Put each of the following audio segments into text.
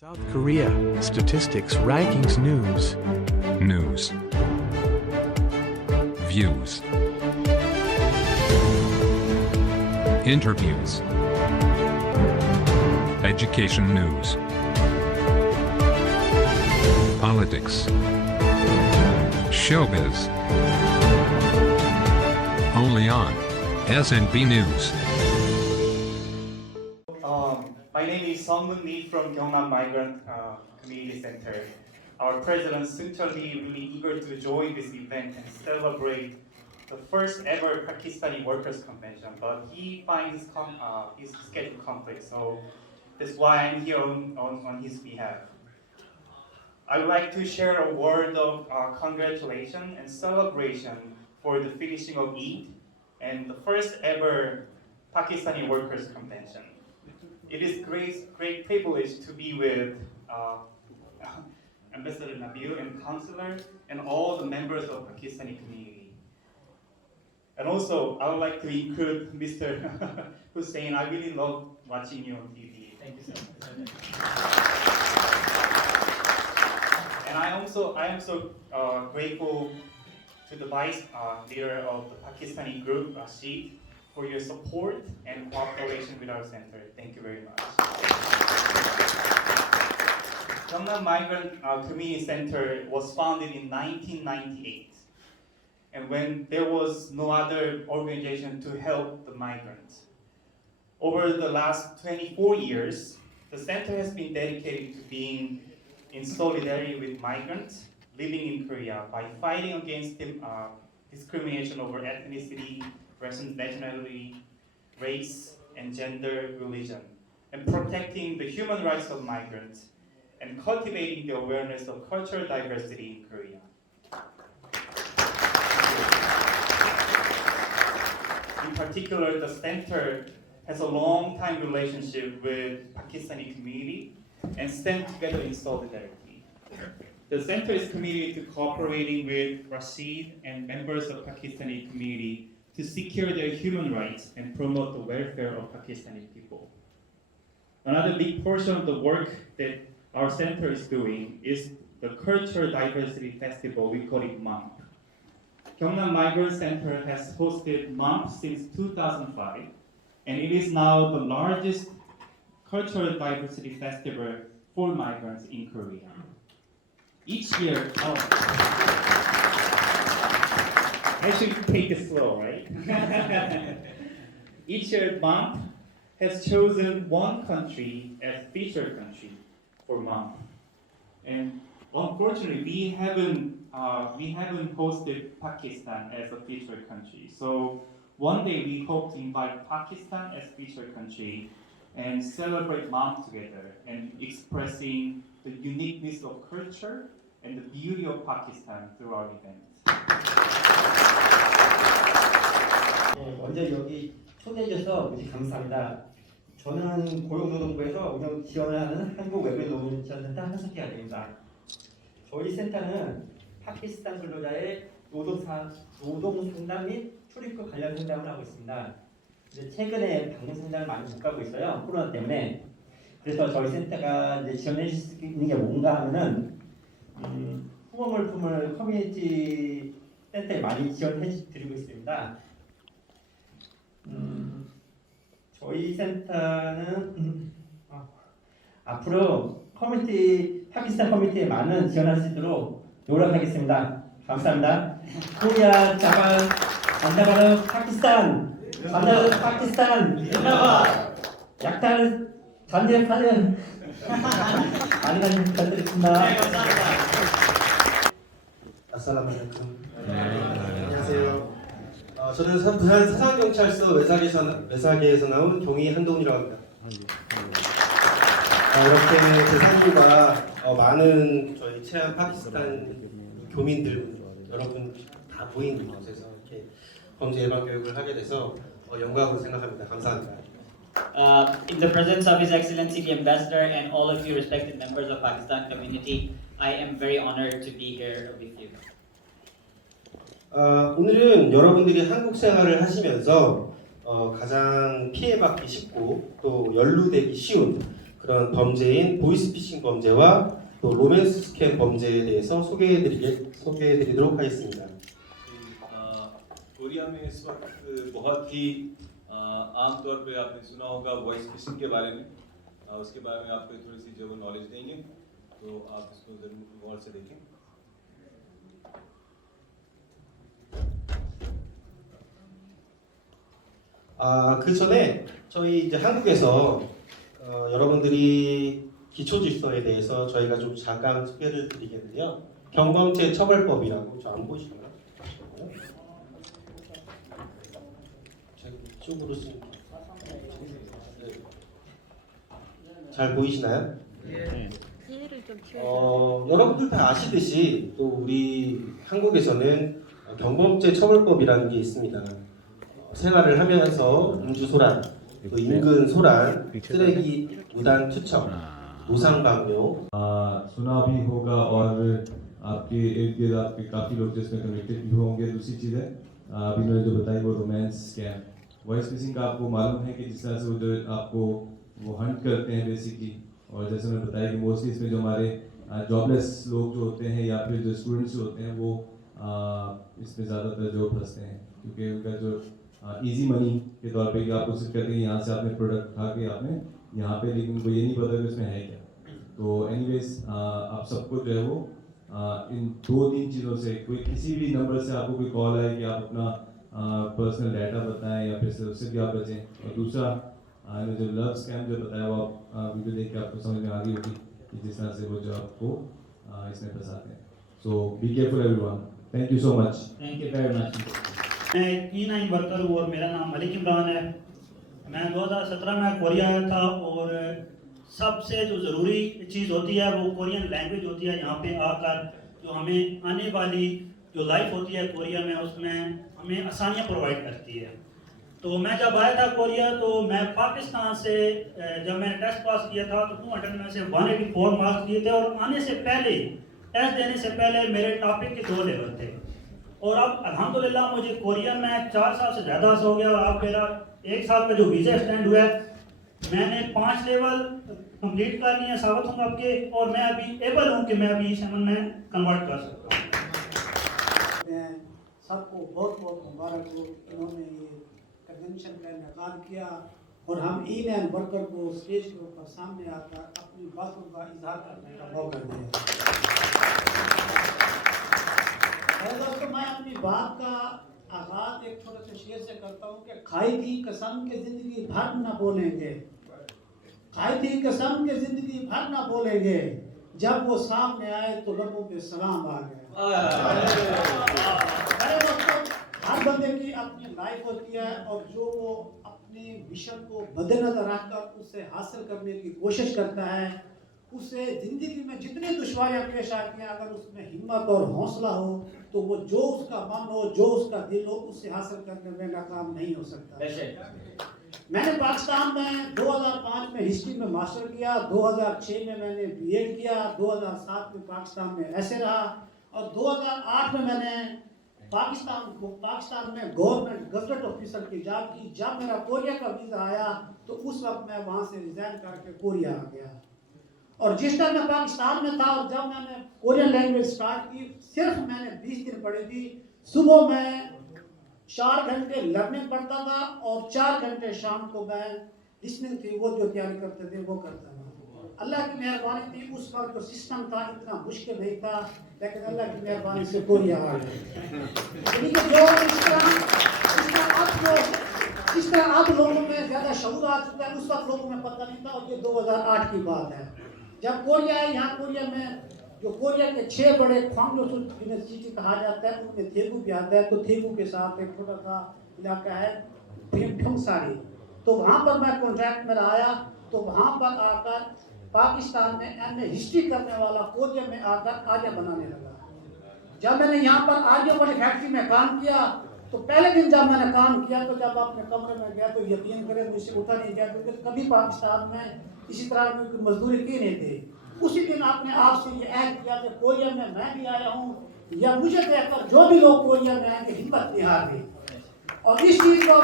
South Korea Statistics Rankings News. News. Views. Interviews. Education news. Politics. Showbiz. Only on SNB News. My name is Sungmoon Lee from Gyeongnam Migrant Community Center. Our president Suncheol Lee really eager to join this event and celebrate the first ever Pakistani Workers Convention, but he finds his schedule conflict, so that's why I'm here on his behalf. I would like to share a word of congratulations and celebration for the finishing of Eid and the first ever Pakistani Workers Convention. It is great privilege to be with Ambassador Nabil and Counselor and all the members of Pakistani community. And also, I would like to include Mr. Hussein. I really love watching you on TV. Thank you so much. And I am so grateful to the vice leader of the Pakistani group, Rashid, for your support and cooperation with our center. Thank you very much. Gyeongnam Migrant Community Center was founded in 1998, and when there was no other organization to help the migrants. Over the last 24 years, the center has been dedicated to being in solidarity with migrants living in Korea by fighting against discrimination over ethnicity, nationality, race, and gender, religion, and protecting the human rights of migrants, and cultivating the awareness of cultural diversity in Korea. In particular, the center has a long-time relationship with Pakistani community and stand together in solidarity. The center is committed to cooperating with Rashid and members of Pakistani community to secure their human rights and promote the welfare of Pakistani people. Another big portion of the work that our center is doing is the Cultural Diversity Festival. We call it MUMP. Gyeongnam Migrant Center has hosted MUMP since 2005, and it is now the largest cultural diversity festival for migrants in Korea. Each year, I should take it slow, right? Each year, MUMP has chosen one country as featured country for MUMP, and unfortunately, we haven't hosted Pakistan as a featured country. So one day we hope to invite Pakistan as featured country and celebrate MUMP together and expressing the uniqueness of culture and the beauty of Pakistan through our event. 먼저 여기 초대해 주셔서 무지 감사합니다. 저는 고용노동부에서 운영 지원을 하는 한국외국인노동지원센터 한석희가 됩니다. 저희 센터는 파키스탄 근로자의 노동 상담 및 출입국 관련 상담을 하고 있습니다. 이제 최근에 방문 상담을 많이 못 가고 있어요. 코로나 때문에. 그래서 저희 센터가 이제 지원해 줄 수 있는 게 뭔가 하면은 후원 물품을 커뮤니티 센터에 많이 지원해 드리고 있습니다. 저희 센터는 앞으로 파키스탄 커뮤니티에 많은 지원할 수 있도록 노력하겠습니다. 감사합니다. 코리아 자발 반다바르 파키스탄 반다바르 파키스탄 약탈 단대파는 많이 부탁드리겠습니다. 아살라말레이쿰. 안녕하세요. 저는 부산 사상경찰서 외사계에서 나온 경위 한동훈이라고 합니다. 이렇게 대사님과 많은 저희 체한 파키스탄 교민들 여러분 다 보인 곳에서 이렇게 범죄 예방 교육을 하게 돼서 영광으로 생각합니다. 감사합니다. In the presence of His Excellency the Ambassador and all of you respected members of Pakistan community, I am very honored to be here with you. 오늘은 여러분들이 한국 생활을 하시면서 가장 피해받기 쉽고 또 연루되기 쉬운 그런 범죄인 보이스피싱 범죄와 또 로맨스 스캠 범죄에 대해서 소개해드리도록 하겠습니다. Korea में इस वक्त बहुत ही आम तौर पे आपने सुना होगा वॉइस फिशिंग के बारे में, उसके बारे में आपको थोड़ी सी जो वो नॉलेज देंगे, तो आप इसको जरूर गौर से देखें. 그 전에 저희 이제 한국에서 여러분들이 기초질서에 대해서 저희가 좀 잠깐 소개를 드리겠는데요. 경범죄 처벌법이라고 저 안 보이시나요? 이쪽으로 잘 보이시나요? 여러분들 다 아시듯이 또 우리 한국에서는 경범죄 처벌법이라는 게 있습니다. 생활을 하면서 음주소란, 또 인근 소란, 쓰레기 무단 투척, 노상방뇨. सुना भी होगा और आपके इर्द गिर्द आपके काफ़ी लोग जिसमें कनेक्टेड भी होंगे. दूसरी चीज़ है अभी मैंने जो बताई वो रोमांस स्कैम. वॉइस फिशिंग का आपको मालूम है कि जिस तरह से वो जो आपको वो हंट करते हैं बेसिकली, और जैसे मैंने बताया कि मोस्टली इसमें जो हमारे जॉबलेस लोग जो होते हैं या फिर जो स्टूडेंट्स जो होते हैं वो इसमें ज़्यादातर जो फंसते हैं, क्योंकि उनका जो इजी मनी के तौर पे कि आपको सिर्फ कहते हैं यहाँ से आपने प्रोडक्ट उठा के आपने यहाँ पे, लेकिन उनको ये नहीं पता कि उसमें है क्या. तो एनीवेज आप सबको जो है वो इन 2-3 चीज़ों से कोई किसी भी नंबर से आपको कोई कॉल आए कि आप अपना पर्सनल डाटा बताएं या फिर उससे भी आप बचें. और दूसरा जो लव स्कैम जो बताया वो आप वीडियो देख के आपको समझ में आ गई होगी कि जिस तरह से वो जो आपको इसमें फंसाते हैं. So be careful everyone. Thank you so much. Thank you very much. मैं E9 वर्कर हूँ और मेरा नाम मलिक इमरान है. मैं 2017 में कोरिया आया था और सबसे जो ज़रूरी चीज़ होती है वो कोरियन लैंग्वेज होती है. यहाँ पे आकर जो हमें आने वाली जो लाइफ होती है कोरिया में उसमें हमें आसानियाँ प्रोवाइड करती है. तो मैं जब आया था कोरिया तो मैं पाकिस्तान से जब मैंने टेस्ट पास किया था तो 200 में से 184 मार्क्स दिए थे, और आने से पहले टेस्ट देने से पहले मेरे टॉपिक के 2 लेवल थे. और अब अल्हम्दुलिल्लाह मुझे कोरिया में 4 साल से ज़्यादा हो गया. अब मेरा 1 साल का जो वीज़ा एक्सटेंड हुआ है, मैंने 5 लेवल कंप्लीट कर लिए हैं साबित हूँ आपके, और मैं अभी एबल हूँ कि मैं अभी E7 में कन्वर्ट कर सकता हूँ. सबको बहुत बहुत मुबारक हो, इन्होंने ये कन्वेंशन का इनेकाद किया और हम E9 वर्कर को स्टेज के ऊपर सामने आकर अपनी बातों का इजहार करने का मौका दिया. दोस्तों, मैं अपनी बात का आगाज एक छोटे से शेर से करता हूँ कि खाई थी कसम के जिंदगी भर न बोलेंगे, खाई थी कसम के जिंदगी भर न बोलेंगे, जब वो सामने आए तो लबों पे सलाम आ गया. अरे दोस्तों, हर बंदे की अपनी लाइफ होती है और जो वो अपने मिशन को मद्देनजर रखकर उसे हासिल करने की कोशिश करता है, उसे जिंदगी में जितनी दुश्वारियां पेश आती हैं, अगर उसमें हिम्मत और हौसला हो तो वो जो उसका मन हो, जो उसका दिल हो, उससे हासिल करने में नाकाम नहीं हो सकता. मैंने पाकिस्तान में 2005 में हिस्ट्री में मास्टर किया, 2006 में मैंने बीएड किया, 2007 में पाकिस्तान में ऐसे रहा, और 2008 में मैंने पाकिस्तान में गवर्नमेंट गजट ऑफिसर की जॉब की. जब मेरा कोरिया का वीज़ा आया तो उस वक्त मैं वहाँ से रिजाइन करके कोरिया आ गया. और जिस टाइम मैं पाकिस्तान में था और जब मैंने कोरियन लैंग्वेज स्टार्ट की, सिर्फ मैंने 20 दिन पढ़ी थी. सुबह मैं 4 घंटे लर्निंग पढ़ता था और 4 घंटे शाम को मैं लिसनिंग थी, वो जो तैयारी करते थे वो करता था. अल्लाह की मेहरबानी थी, उस वक्त जो सिस्टम था इतना मुश्किल नहीं था, लेकिन अल्लाह की मेहरबानी से कोरिया आ गया. इस तरह अब लोगों में ज़्यादा शऊर आ चुका है, उस वक्त लोगों में पता नहीं था. और ये 2008 की बात है जब कोरिया है. यहाँ कोरिया में जो कोरिया के 6 बड़े ख्वांगलो यूनिवर्सिटी कहा जाता है, उनमें थेगू भी आता है. तो थेगू के साथ एक छोटा सा इलाका है ठंगसारी, तो वहाँ पर मैं कॉन्ट्रैक्ट में आया. तो वहाँ पर आकर पाकिस्तान में एमए हिस्ट्री करने वाला कोरिया में आकर आर्या बनाने लगा. जब मैंने यहाँ पर आर्या वाली फैक्ट्री में काम किया तो पहले दिन जब मैंने काम किया तो जब अपने कमरे में गया तो यकीन करें मुझसे उठा नहीं गया, क्योंकि कभी पाकिस्तान में इसी तरह की मजदूरी की नहीं थी. उसी दिन अपने आप से ये ऐड किया कि कोरिया में मैं भी आया हूँ, या मुझे देखकर जो भी लोग कोरिया में आएंगे हिम्मत नहीं हारनी. और इस चीज़ को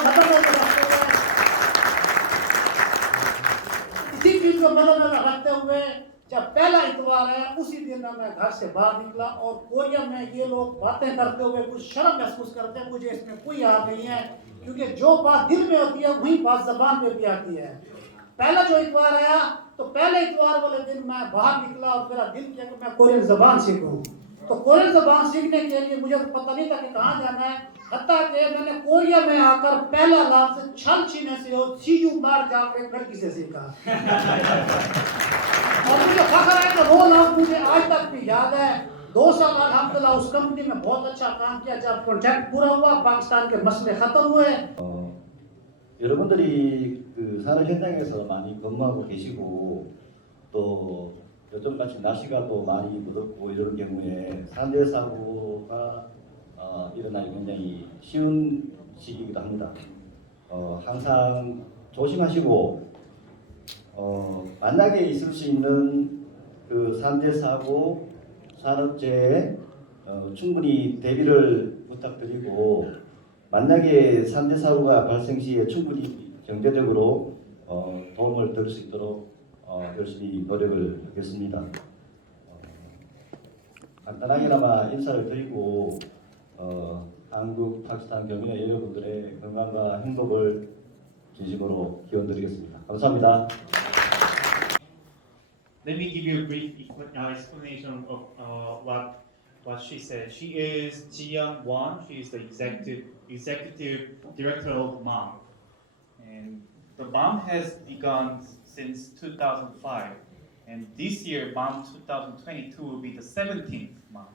इसी चीज को मद्देनजर रखते हुए जब पहला इतवार है उसी दिन मैं घर से बाहर निकला, और कोरिया में ये लोग बातें करते हुए कुछ शर्म महसूस करते हैं, मुझे इसमें कोई हार नहीं है, क्योंकि जो बात दिल में होती है वही बात जबान पे भी आती है। पहला जो इतवार आया तो पहले इतवार वाले दिन मैं बाहर निकला और मेरा दिल किया कि मैं कोरियन जबान सीखूं। तो कोरियन जबान सीखने के लिए मुझे तो पता नहीं था कि कहाँ जाना है, हत्ता कि मैंने कोरिया में आकर पहला लफ्ज छल छीने से और सीयू मार जाकर एक लड़की से सीखा। और मुझे फख्र है कि वो लफ्ज मुझे आज तक भी याद है। 2 साल अल्हम्दुलिल्लाह उस कंपनी में बहुत अच्छा काम किया, जब प्रोजेक्ट पूरा हुआ पाकिस्तान के मसले खत्म हुए। 여러분들이 그 산업 현장에서 많이 근무하고 계시고 또 요즘같이 날씨가 또 많이 무덥고 이런 경우에 산재 사고가 일어나기 굉장히 쉬운 시기이기도 합니다. 항상 조심하시고 만약에 있을 수 있는 그 산재 사고 산업재해에 충분히 대비를 부탁드리고 만약에 산재 사고가 발생 시에 충분히 경제적으로 도움을 드릴 수 있도록 열심히 노력을 하겠습니다. 간단하게나마 인사를 드리고 한국, 파키스탄 교민의 여러분들의 건강과 행복을 진심으로 기원드리겠습니다. 감사합니다. Let me give you a brief explanation of what she said. She is Ji-young Won. She is the executive director of MOM. And the MOM has begun since 2005. And this year, MOM 2022 will be the 17th MOM.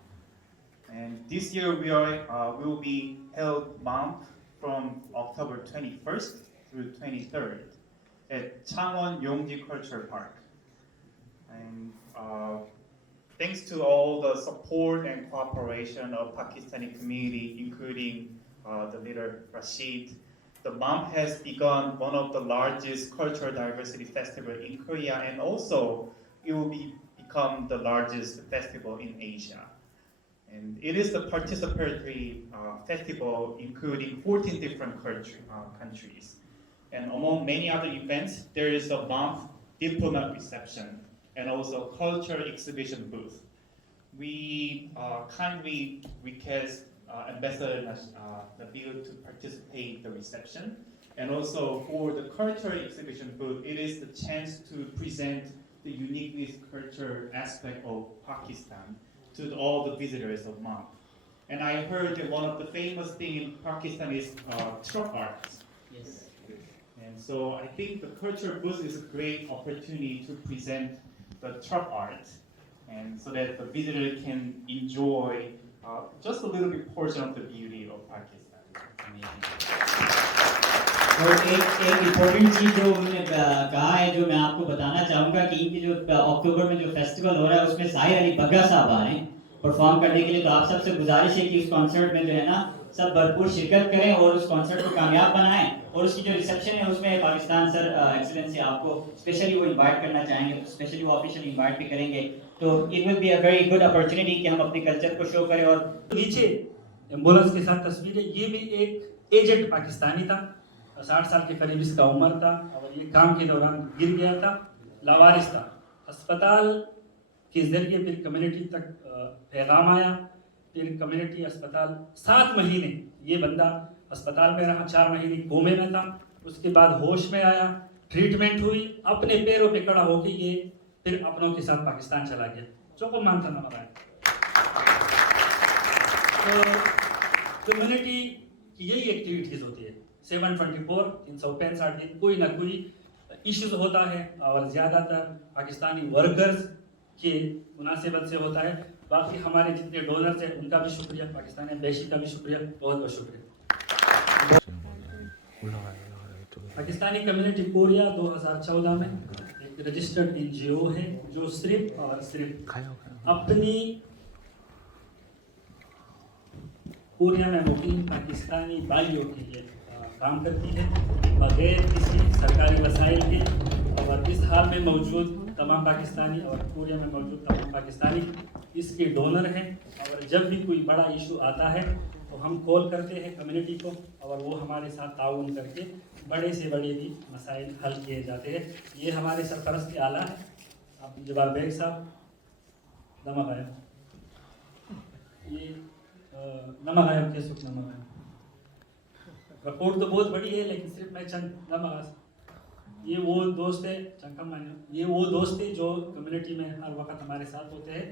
And this year we will be held MOM from October 21st through 23rd at Changwon Yongji Cultural Park. And thanks to all the support and cooperation of Pakistani community, including the leader Rashid, the MOM has begun one of the largest cultural diversity festival in Korea, and also it will become the largest festival in Asia. And it is the participatory festival including 14 different countries. And among many other events, there is a MOM diplomat reception and also culture exhibition booth. We kindly request Ambassador Nabil to participate in the reception. And also for the culture exhibition booth, it is the chance to present the uniqueness culture aspect of Pakistan to all the visitors of MOM. And I heard that one of the famous things in Pakistan is truck art. Yes. And so I think the culture booth is a great opportunity to present the truck art, and so that the visitor can enjoy just a little bit portion of the beauty of Pakistan. तो एक important चीज़ जो उन्होंने कहा है, जो मैं आपको बताना चाहूँगा कि इनकी जो अक्टूबर में जो फेस्टिवल हो रहा है उसमें साहिर अली बग्गा साहब आ रहे हैं परफॉर्म करने के लिए। तो आप सबसे गुजारिश है कि उस कॉन्सर्ट में जो है ना सब भरपूर शिरकत करें और उस कॉन्सर्ट को कामयाब बनाएं। और उसकी जो रिसेप्शन है उसमें पाकिस्तान सर एक्सीलेंसी आपको स्पेशली वो इनवाइट करना चाहेंगे, तो स्पेशली वो ऑफिशियल इनवाइट भी करेंगे। तो it will be a very good opportunity कि हम अपने कल्चर को शो करें। और नीचे एम्बुलेंस के साथ तस्वीरें, ये भी एक एजेड पाकिस्तानी था, 60 साल के करीब इसका उम्र था और ये काम के दौरान गिर गया था, लावारिस था। अस्पताल के जरिए फिर कम्युनिटी तक पैगाम आया, फिर कम्युनिटी अस्पताल 7 महीने ये बंदा अस्पताल में रहा, 4 महीने कोमे में था, उसके बाद होश में आया, ट्रीटमेंट हुई, अपने पैरों पे खड़ा होकर ये फिर अपनों के साथ पाकिस्तान चला गया। चौको मानता ना हमारा। तो कम्युनिटी की यही एक्टिविटीज़ होती है। 724 365 दिन कोई ना कोई इश्यूज होता है और ज़्यादातर पाकिस्तानी वर्कर्स के मुनासिबत से होता है। बाकी हमारे जितने डोनर्स हैं उनका भी शुक्रिया, पाकिस्तानी एम्बेसी का भी शुक्रिया, बहुत बहुत शुक्रिया। पाकिस्तानी कम्युनिटी कोरिया 2014 में एक रजिस्टर्ड NGO है जो सिर्फ और सिर्फ अपनी कोरिया में मुकीम पाकिस्तानी भाइयों के लिए काम करती है बगैर किसी सरकारी वसाइल के। और इस हाल में मौजूद तमाम पाकिस्तानी और कोरिया में मौजूद तमाम पाकिस्तानी इसके डोनर हैं। और जब भी कोई बड़ा इशू आता है तो हम कॉल करते हैं कम्युनिटी को और वो हमारे साथ ताउन करके बड़े से बड़े भी मसाइल हल किए जाते हैं। ये हमारे सरपरस्त आला है आप जवाब बेग साहब नमक आया ये नमक आया के सुख नमक आया रिपोर्ट तो बहुत बड़ी है लेकिन सिर्फ मैं चंद नमक ये वो दोस्त है चंकम मानियो ये वो दोस्त है जो कम्युनिटी में हर वक्त हमारे साथ होते हैं।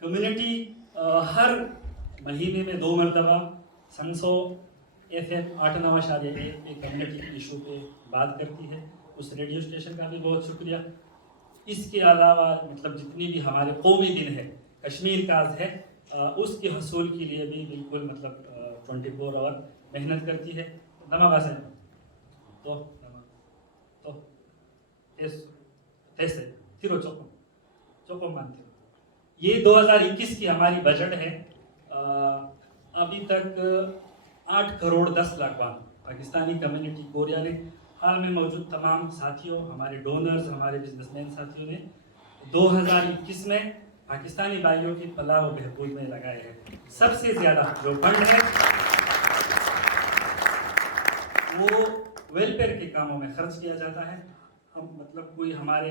कम्युनिटी हर महीने में 2 मरतबा संसो FM 891 कम्युनिटी इशू पे बात करती है। उस रेडियो स्टेशन का भी बहुत शुक्रिया। इसके अलावा मतलब जितनी भी हमारे कौमी दिन है कश्मीर काज है उसके हसूल के लिए भी बिल्कुल मतलब 24 आवर मेहनत करती है। नमक से तो ऐसे तिरो चौको मानते हो। ये 2021 की हमारी बजट है। अभी तक 8 करोड़ 10 लाख पाकिस्तानी कम्युनिटी कोरिया ने हाल में मौजूद तमाम साथियों हमारे डोनर्स हमारे बिजनेसमैन साथियों ने 2021 में पाकिस्तानी भाइयों की फलाह व बहबूद में लगाए हैं। सबसे ज़्यादा जो फंड है वो वेलफेयर के कामों में खर्च किया जाता है। हम मतलब कोई हमारे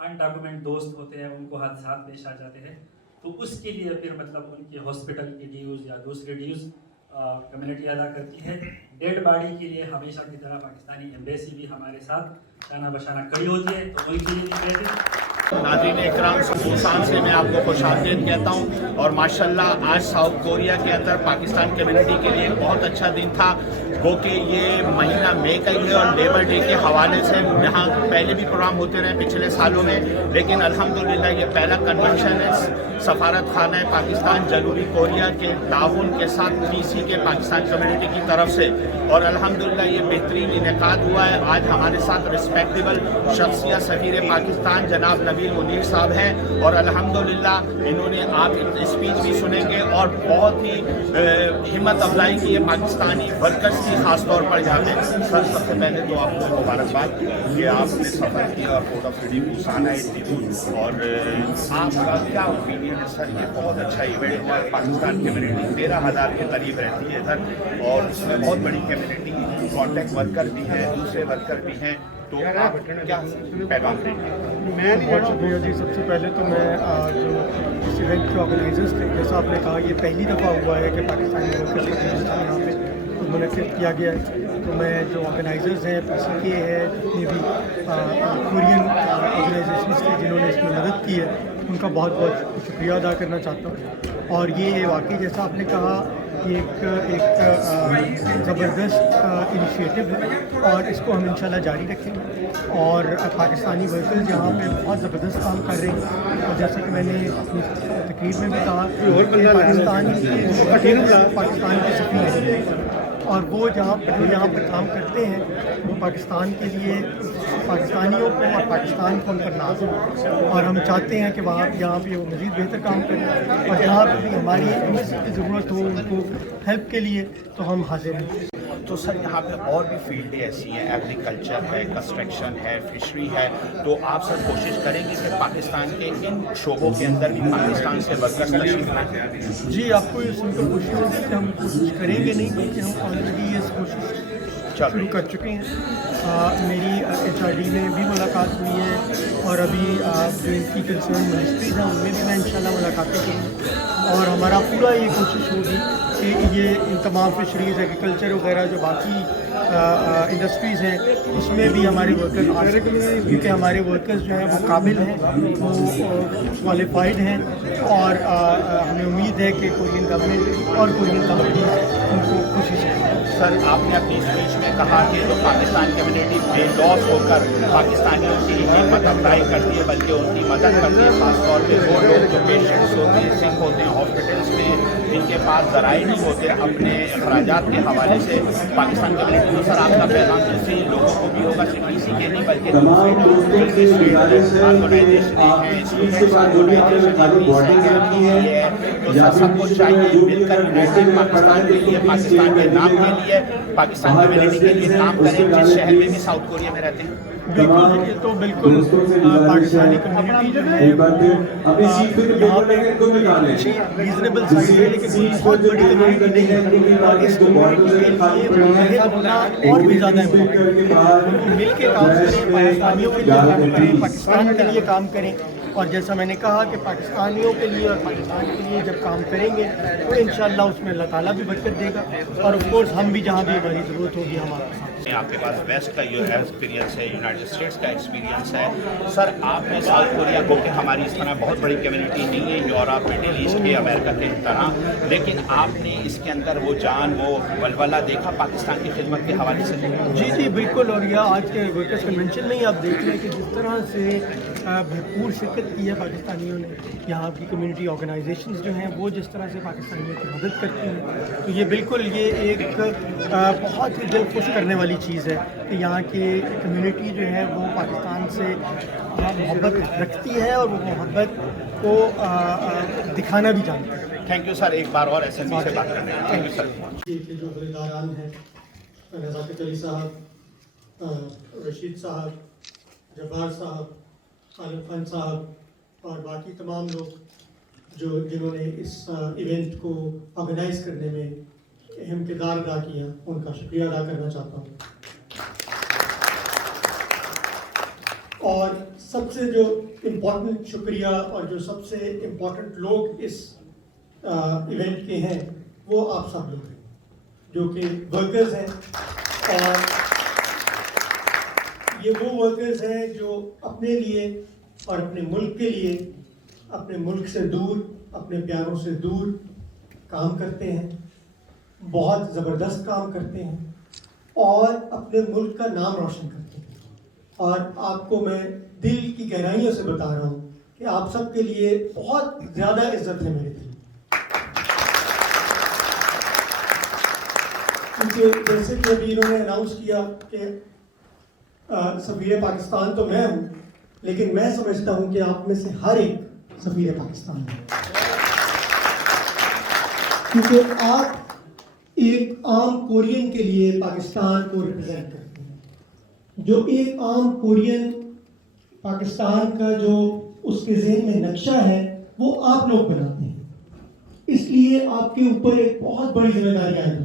अनडॉक्यूमेंट दोस्त होते हैं उनको हादसात पेश आ जाते हैं तो उसके लिए फिर मतलब उनके हॉस्पिटल की ड्यूज़ या दूसरे ड्यूज़ कम्युनिटी अदा करती है। डेड बॉडी के लिए हमेशा की तरह पाकिस्तानी एम्बेसी भी हमारे साथ शाना बशाना खड़ी होती है तो उनके लिए भी कहते हैं। नाज़रीन इकराम हिंदुस्तान से मैं आपको खुशामदीद कहता हूँ और माशाल्लाह आज साउथ कोरिया के अंदर पाकिस्तान कम्युनिटी के लिए बहुत अच्छा दिन था वो कि ये महीना मई का ही है और लेबर डे के हवाले से यहाँ पहले भी प्रोग्राम होते रहे पिछले सालों में लेकिन अल्हम्दुलिल्लाह ये पहला कन्वेंशन है सफारत खाना पाकिस्तान जनूबी कोरिया के ताउन के साथ PC के पाकिस्तान कम्युनिटी की तरफ से और अल्हम्दुलिल्लाह ये बेहतरीन इनेकाद हुआ है। आज हमारे साथ रिस्पेक्टेबल शख्सियत सफीर पाकिस्तान जनाब नबील मुनीर साहब हैं और अल्हम्दुलिल्लाह इन्होंने आप स्पीच भी सुनेंगे और बहुत ही हिम्मत अफजाई की है पाकिस्तानी वर्कर्स की खास तौर पर यहाँ पे। सर सबसे पहले तो आपको मुबारकबाद कि आपने सफ़र किया और पोर्ट ऑफ सिटी बुसान आए और आपका क्या ओपिनियन है सर? ये बहुत अच्छा इवेंट हुआ है। पाकिस्तान कम्युनिटी 13,000 के करीब रहती है इधर और इसमें बहुत बड़ी कम्युनिटी कॉन्टैक्ट वर्कर भी हैं दूसरे वर्कर भी हैं तो आप क्या पैगाम देंगे? मैं बहुत शुक्रिया जी। सबसे पहले तो मैं जो इस इवेंट के ऑर्गेनाइजर्स थे जैसा आपने कहा ये पहली दफ़ा हुआ है कि पाकिस्तानी वर्कर्स का यहाँ पे मुनक़िद किया गया है तो मैं जो ऑर्गेनाइजर्स हैं PCK है जितनी भी कोरियन ऑर्गेनाइजेशंस थे जिन्होंने इसमें मदद की है उनका बहुत बहुत शुक्रिया अदा करना चाहता हूँ। और ये वाकई जैसा आपने कहा एक ज़बरदस्त इनिशिएटिव है और इसको हम इंशाल्लाह जारी रखेंगे और पाकिस्तानी वर्कर्स यहाँ पे बहुत ज़बरदस्त काम कर रहे हैं और जैसे कि मैंने अपनी तकरीर में भी कहा पाकिस्तान के सफ़ीर हैं और वो यहाँ पर काम करते हैं वो पाकिस्तान के लिए पाकिस्तानियों को और पाकिस्तान को उन पर नाज है और हम चाहते हैं कि वहाँ यहाँ पे वो मज़ीद बेहतर काम करें और जहाँ पर भी हमारी एम्बेसी की ज़रूरत हो उनको हेल्प के लिए तो हम हाजिर हैं। तो सर यहाँ पे और भी फील्डें ऐसी हैं एग्रीकल्चर है कंस्ट्रक्शन है फिशरी है तो आप सर कोशिश करेंगे कि पाकिस्तान के इन शोबों के अंदर भी पाकिस्तान से वर्कर्स तशरीफ लाएं? जी आपको ये सुनकर खुशी होगी कि हम कोशिश करेंगे नहीं क्योंकि हम ऑलरेडी ये कोशिश शुरू कर चुके हैं। मेरी HRD में भी मुलाकात हुई है और अभी जो इनकी कंसर्न मिनिस्ट्रीज हैं उनमें भी मैं इंशाल्लाह मुलाकातें करूँगी और हमारा पूरा ये कोशिश होगी कि ये इन तमाम फिशरीज़ एग्रीकल्चर वगैरह जो बाकी इंडस्ट्रीज़ हैं उसमें भी हमारे वर्कर्स आ सकें क्योंकि हमारे वर्कर्स जो हैं वो काबिल हैं वो क्वालिफाइड हैं और हमें उम्मीद है कि कोरियन गवर्नमेंट और कोरियन कंपनीज उनको कोशिश करें। सर आपने अपनी स्पीच में कहा कि जो पाकिस्तान कम्युनिटी बेलौस होकर पाकिस्तानियों की हिम्मत अफजाई करती है बल्कि उनकी मदद करती है खासतौर पर वो लोग जो पेशेंट्स होते हैं सिक होते हैं हॉस्पिटल्स में जिनके पास ज़राए नहीं होते अपने अखराजात के हवाले से पाकिस्तान कम्युनिटी को सर आपका पैगाम जैसे लोगों को भी होगा सिर्फ इसी के नहीं बल्कि तो सर सबको चाहिए मिलकर यूनाइटेड पाकिस्तान के लिए पाकिस्तान के नाम के लिए पाकिस्तान कम्युनिटी के लिए काम करें जिस शहर में भी साउथ कोरिया में रहते हैं। तमाम तो बिल्कुल दोस्तों से गुजारिश है पाकिस्तानी कम्युनिटी जो है एक बार फिर अपनी सीट पे जो यहाँ पेपर लगे इनको निकालें रीजनेबल साइज है लेकिन कोई बहुत बड़ी कम्युनिटी नहीं है और इस कम्युनिटी के लिए मुतहद होना और भी ज़्यादा इम्पोर्टेंट है। मिल के काम करें, पाकिस्तानियों के लिए काम करें, पाकिस्तान के लिए काम करें। और जैसा मैंने कहा कि पाकिस्तानियों के लिए और पाकिस्तान के लिए जब काम करेंगे तो इंशाअल्लाह उसमें अल्लाह ताला भी बरकत देगा और ऑफ कोर्स हम भी जहाँ भी हमारी ज़रूरत होगी हम आपके साथ। आपके पास वेस्ट का जो एक्सपीरियंस है, यूनाइटेड स्टेट्स का एक्सपीरियंस है सर, आपने साउथ कोरिया को कि हमारी इस तरह बहुत बड़ी कम्युनिटी नहीं है यूरोप, मिडिल ईस्ट के, अमेरिका के तरह, लेकिन आपने इसके अंदर वो जान, वो वलवला देखा पाकिस्तान की खिदमत के हवाले से? जी जी बिल्कुल। और यह आज के वर्कर्स कन्वेंशन में ही आप देख लें कि जिस तरह से भरपूर शिरकत की है पाकिस्तानियों ने, यहाँ की कम्युनिटी ऑर्गेनाइजेशंस जो हैं वो जिस तरह से पाकिस्तानियों की मदद करती हैं, तो ये बिल्कुल ये एक बहुत ही दिल खुश करने वाली चीज़ है कि यहाँ की कम्युनिटी जो है वो पाकिस्तान से मोहब्बत रखती है और वो मोहब्बत को दिखाना भी जानती है। थैंक यू सर, एक बार और SNB से बात करने हैं। Thank you sir. के जो ज़िम्मेदारान हैं, नज़ाकत अली साहब, रशीद साहब, जब्बार साहब, आलम खान साहब और बाकी तमाम लोग जिन्होंने इस इवेंट को ऑर्गेनाइज करने में अहम किरदार अदा किया, उनका शुक्रिया अदा करना चाहता हूँ। और सबसे जो इम्पोर्टेंट शुक्रिया और जो सबसे इम्पोर्टेंट लोग इस इवेंट के हैं वो आप सब लोग हैं जो कि वर्कर्स हैं। और ये वो वर्कर्स हैं जो अपने लिए और अपने मुल्क के लिए, अपने मुल्क से दूर, अपने प्यारों से दूर काम करते हैं, बहुत ज़बरदस्त काम करते हैं और अपने मुल्क का नाम रोशन करते हैं। और आपको मैं दिल की गहराइयों से बता रहा हूँ कि आप सब के लिए बहुत ज़्यादा इज्जत है मेरे दिल, क्योंकि जैसे कि अभी इन्होंने अनाउंस किया कि सफ़ीर पाकिस्तान तो मैं हूँ, लेकिन मैं समझता हूँ कि आप में से हर एक सफ़ीर पाकिस्तान है, क्योंकि आप एक आम कोरियन के लिए पाकिस्तान को रिप्रेजेंट करते हैं। जो एक आम कोरियन पाकिस्तान का जो उसके ज़हन में नक्शा है वो आप लोग बनाते हैं, इसलिए आपके ऊपर एक बहुत बड़ी जिम्मेदारी आएगी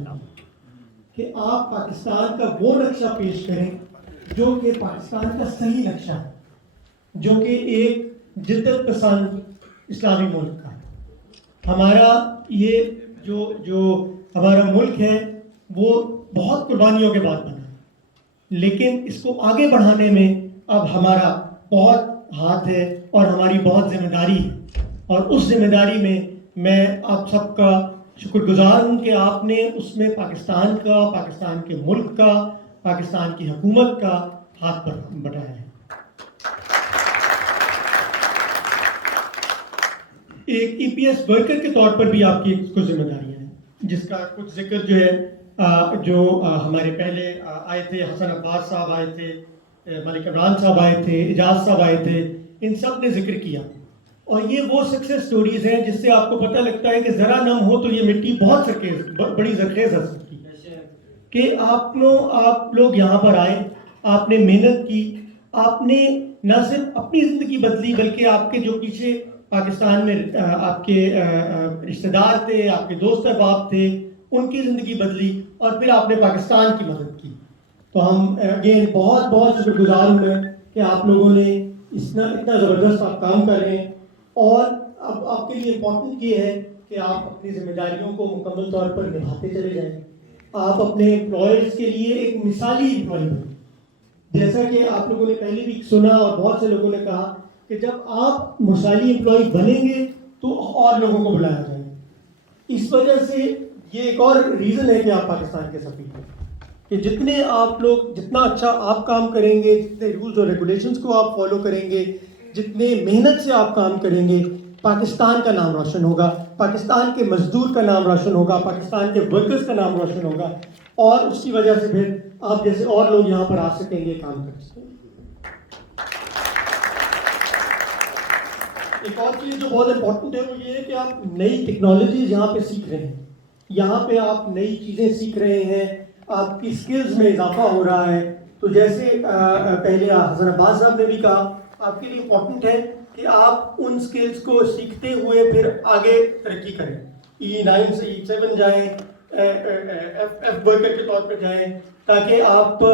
कि आप पाकिस्तान का वो नक्शा पेश करें जो कि पाकिस्तान का सही नक्शा है, जो कि एक जिद्दत पसंद इस्लामी मुल्क का है। हमारा ये जो हमारा मुल्क है वो बहुत कुर्बानियों के बाद बना है, लेकिन इसको आगे बढ़ाने में अब हमारा बहुत हाथ है और हमारी बहुत जिम्मेदारी है। और उस जिम्मेदारी में मैं आप सबका शुक्रगुजार हूँ कि आपने उसमें पाकिस्तान का, पाकिस्तान के मुल्क का, पाकिस्तान की हुकूमत का हाथ बढ़ाया है। एक EPS वर्कर के तौर पर भी आपकी कुछ जिम्मेदारियां हैं, जिसका कुछ जिक्र जो है जो हमारे पहले आए थे, हसन अब्बास साहब आए थे, मलिक इमरान साहब आए थे, इजाज साहब आए थे, इन सब ने जिक्र किया। और ये वो सक्सेस स्टोरीज हैं जिससे आपको पता लगता है कि ज़रा नम हो तो ये मिट्टी बहुत बड़ी जरखेज़ हो सकती है। कि आप लोग यहाँ पर आए, आपने मेहनत की, आपने न सिर्फ अपनी ज़िंदगी बदली बल्कि आपके जो पीछे पाकिस्तान में आपके रिश्तेदार थे, आपके दोस्त अहबाब थे, उनकी ज़िंदगी बदली और फिर आपने पाकिस्तान की मदद की। तो हम अगेन बहुत बहुत शुक्रगुजार हूँ कि आप लोगों ने इतना ज़बरदस्त आप काम कर रहे हैं। और अब आपके लिए इम्पोर्टेंट ये है कि आप अपनी जिम्मेदारियों को मुकम्मल तौर पर निभाते चले जाएं। आप अपने एम्प्लॉयर्स के लिए एक मिसाली एम्प्लॉय बने। जैसा कि आप लोगों ने पहले भी सुना और बहुत से लोगों ने कहा कि जब आप मिसाली एम्प्लॉय बनेंगे तो और लोगों को बुलाया जाएगा। इस वजह से ये एक और रीज़न है कि आप पाकिस्तान के सफ़ीर हैं कि जितने आप लोग, जितना अच्छा आप काम करेंगे, जितने रूल्स और रेगुलेशंस को आप फॉलो करेंगे, जितने मेहनत से आप काम करेंगे, पाकिस्तान का नाम रोशन होगा, पाकिस्तान के मजदूर का नाम रोशन होगा, पाकिस्तान के वर्कर्स का नाम रोशन होगा और उसकी वजह से फिर आप जैसे और लोग यहाँ पर आ सकेंगे, काम कर सकेंगे। एक और चीज़ जो बहुत इम्पोर्टेंट है वो ये है कि आप नई टेक्नोलॉजीज यहाँ पे सीख रहे हैं, यहाँ पे आप नई चीज़ें सीख रहे हैं, आपकी स्किल्स में इजाफा हो रहा है। تو جیسے پہلے حسن عباس صاحب نے بھی کہا آپ کے لیے امپورٹنٹ ہے کہ آپ ان سکلز کو سیکھتے ہوئے پھر آگے ترقی کریں، E9 سے E7 جائیں، ایف ورکر کے طور پر جائیں، تاکہ آپ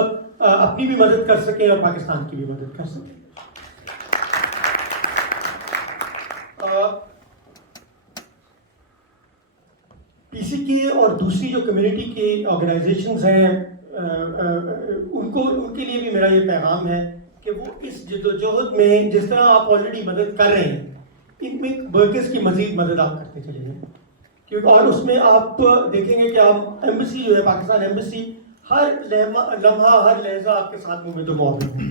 اپنی بھی مدد کر سکیں اور پاکستان کی بھی مدد کر سکیں۔ پی سی کے اور دوسری جو کمیونٹی کی آرگنائزیشنز ہیں ان کے لیے بھی میرا یہ پیغام ہے کہ وہ اس جدوجہد میں جس طرح آپ آلریڈی مدد کر رہے ہیں، ان میں ورکرز کی مزید مدد آپ کرتے چلے جائیں، کیونکہ اور اس میں آپ دیکھیں گے کہ آپ ایمبیسی جو ہے پاکستان ایمبیسی ہر لمحہ ہر لہجہ آپ کے ساتھ منہ تو موجود ہے۔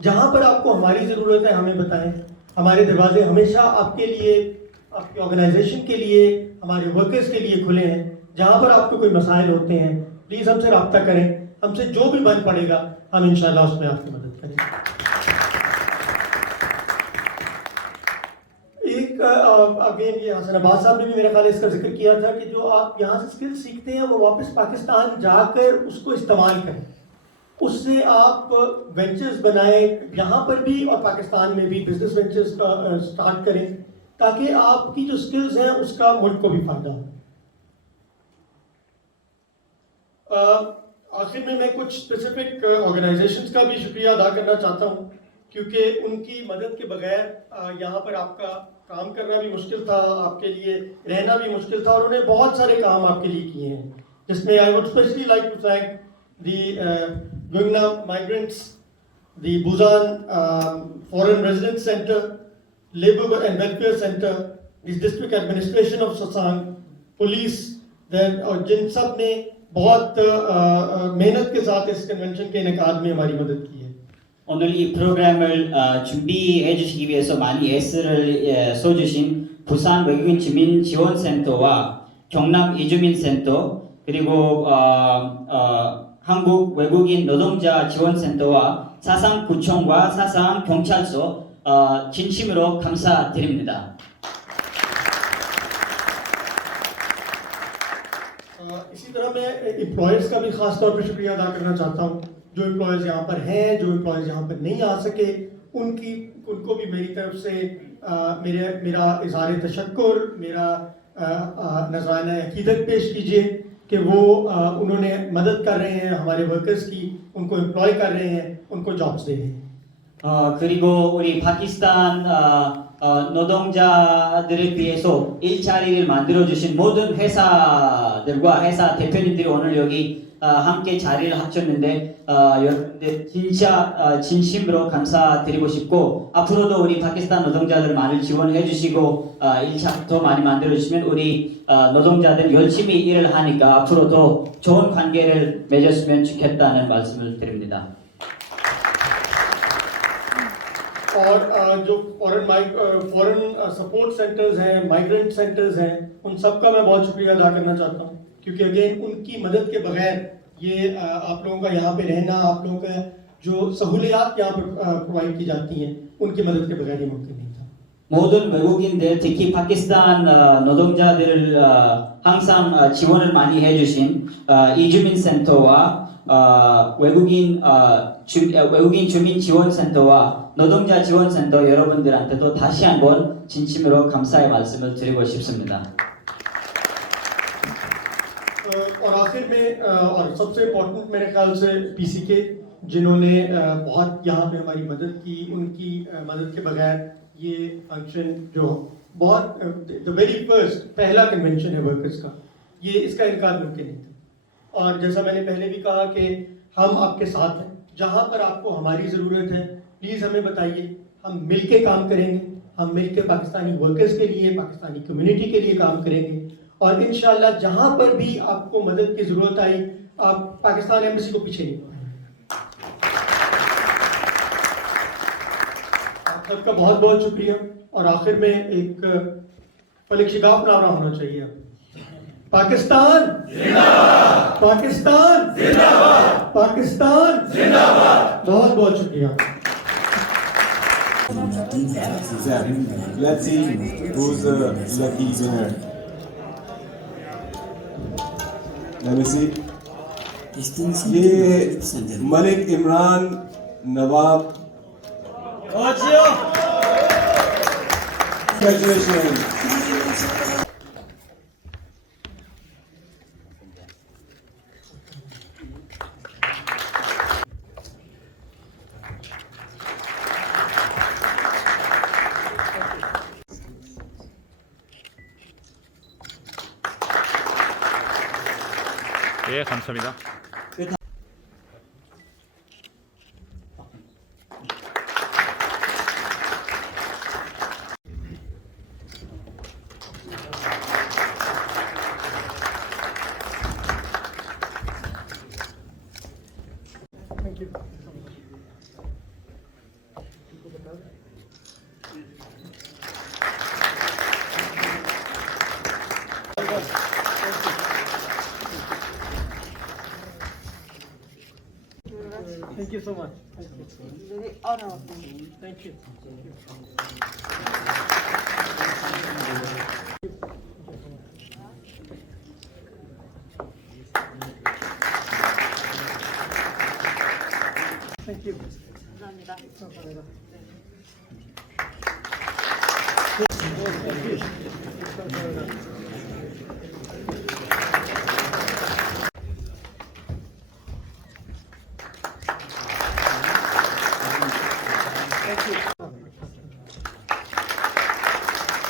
جہاں پر آپ کو ہماری ضرورت ہے ہمیں بتائیں، ہمارے دروازے ہمیشہ آپ کے لیے، آپ کی آرگنائزیشن کے لیے، ہمارے ورکرز کے لیے کھلے ہیں۔ جہاں پر آپ کو کوئی مسائل ہوتے ہیں پلیز ہم سے رابطہ کریں، ہم سے جو بھی بن پڑے گا ہم انشاءاللہ اس میں آپ کی مدد کریں گے۔ ایک اگین یہ حسن عباس صاحب نے بھی میرے خیال اس کا ذکر کیا تھا کہ جو آپ یہاں سے اسکل سیکھتے ہیں وہ واپس پاکستان جا کر اس کو استعمال کریں، اس سے آپ وینچرز بنائیں یہاں پر بھی اور پاکستان میں بھی بزنس وینچرز سٹارٹ کریں، تاکہ آپ کی جو سکلز ہیں اس کا ملک کو بھی فائدہ ہو۔ آخر میں کچھ اسپیسیفک آرگنائزیشنز کا بھی شکریہ ادا کرنا چاہتا ہوں، کیونکہ ان کی مدد کے بغیر یہاں پر آپ کا کام کرنا بھی مشکل تھا، آپ کے لیے رہنا بھی مشکل تھا، اور انہیں بہت سارے کام آپ کے لیے کیے ہیں، جس میں I would especially like to thank the Gyeongnam migrants, the Busan foreign residence centre, labour and welfare centre, the district administration of Sasang, police, اور جن سب نے بہت محنت کے ساتھ اس کنونشن کے انعقاد میں ہماری مدد کی ہے۔ 오늘 이 프로그램을 준비해 주시기 위해서 많이 애쓰를 써주신 부산 외국인 주민 지원센터와 경남 이주민센터 그리고 한국 외국인 노동자 지원센터와 사상구청과 사상경찰서 진심으로 감사드립니다. اسی طرح میں امپلائرز کا بھی خاص طور پہ شکریہ ادا کرنا چاہتا ہوں، جو امپلائرز یہاں پر ہیں، جو امپلائرز یہاں پر نہیں آ سکے، ان کو بھی میری طرف سے میرا اظہار تشکر، میرا نذرانہ عقیدت پیش کیجیے کہ وہ انہوں نے مدد کر رہے ہیں ہمارے ورکرز کی، ان کو امپلائے کر رہے ہیں، ان کو جابس دے رہے ہیں۔ 그리고 우리 파키스탄 노동자들을 위해서 일자리를 만들어주신 모든 회사들과 회사 대표님들이 오늘 여기 함께 자리를 합쳤는데 여러분들 진짜 진심으로 감사드리고 싶고, 앞으로도 우리 파키스탄 노동자들 많이 지원해 주시고 일자 더 많이 만들어 주시면 우리 노동자들 열심히 일을 하니까 앞으로도 좋은 관계를 맺었으면 좋겠다는 말씀을 드립니다. اور جو فورن سپورٹ سینٹرز ہیں، مائیگرنٹ سینٹرز ہیں، ان سب کا میں بہت شکریہ ادا کرنا چاہتا ہوں، کیونکہ اگین ان کی مدد کے بغیر یہ آپ لوگوں کا یہاں پہ رہنا، آپ لوگوں کا جو سہولیات یہاں پر پرووائڈ کی جاتی ہیں، ان کی مدد کے بغیر یہ ممکن نہیں تھا۔ 모든 외국인들, 특히 파키스탄 노동자들을 항상 지원을 많이 해주신 이주민 센터와 외국인 주민 지원센터와 노동자 지원센터 여러분들한테도 다시 한번 진심으로 감사의 말씀을 드리고 싶습니다. اور آخر میں اور سب سے امپورٹنٹ میرے خیال سے پی سی کے، جنہوں نے بہت یہاں پہ ہماری مدد کی، ان کی مدد کے بغیر یہ فنکشن جو بہت دا ویری فرسٹ پہلا کنونشن ہے ورکرز کا، یہ اس کا انعقاد ممکن نہیں تھا۔ اور جیسا میں نے پہلے بھی کہا کہ ہم آپ کے ساتھ ہیں، جہاں پر آپ کو ہماری ضرورت ہے پلیز ہمیں بتائیے، ہم مل کے کام کریں گے، ہم مل کے پاکستانی ورکرز کے لیے، پاکستانی کمیونٹی کے لیے کام کریں گے، اور انشاءاللہ جہاں پر بھی آپ کو مدد کی ضرورت آئی آپ پاکستان ایمبیسی کو پیچھے نہیں پڑیں۔ آپ سب کا بہت بہت شکریہ، اور آخر میں ایک فلک شگاف نعرہ ہونا چاہیے، پاکستان زندہ باد، پاکستان زندہ باد، پاکستان زندہ باد۔ بہت بہت شکریہ۔ Let's see who's the lucky winner. Let me see. ये मलिक इमरान नवाब Congratulations. 예, 감사합니다. Thank you so much. Very honorable. Thank you. Thank you.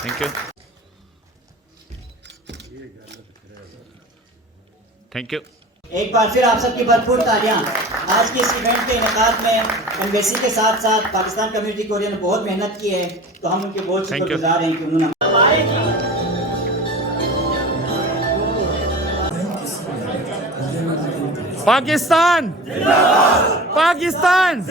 Thank you. Thank you. एक बार फिर आप सबकी भरपूर तालियां। आज के इस इवेंट के इनेकाद में एम्बेसी के साथ साथ पाकिस्तान कम्युनिटी कोरिया ने बहुत मेहनत की है, तो हम उनके बहुत शुक्रगुजार हैं कि उन्होंने पाकिस्तान! पाकिस्तान!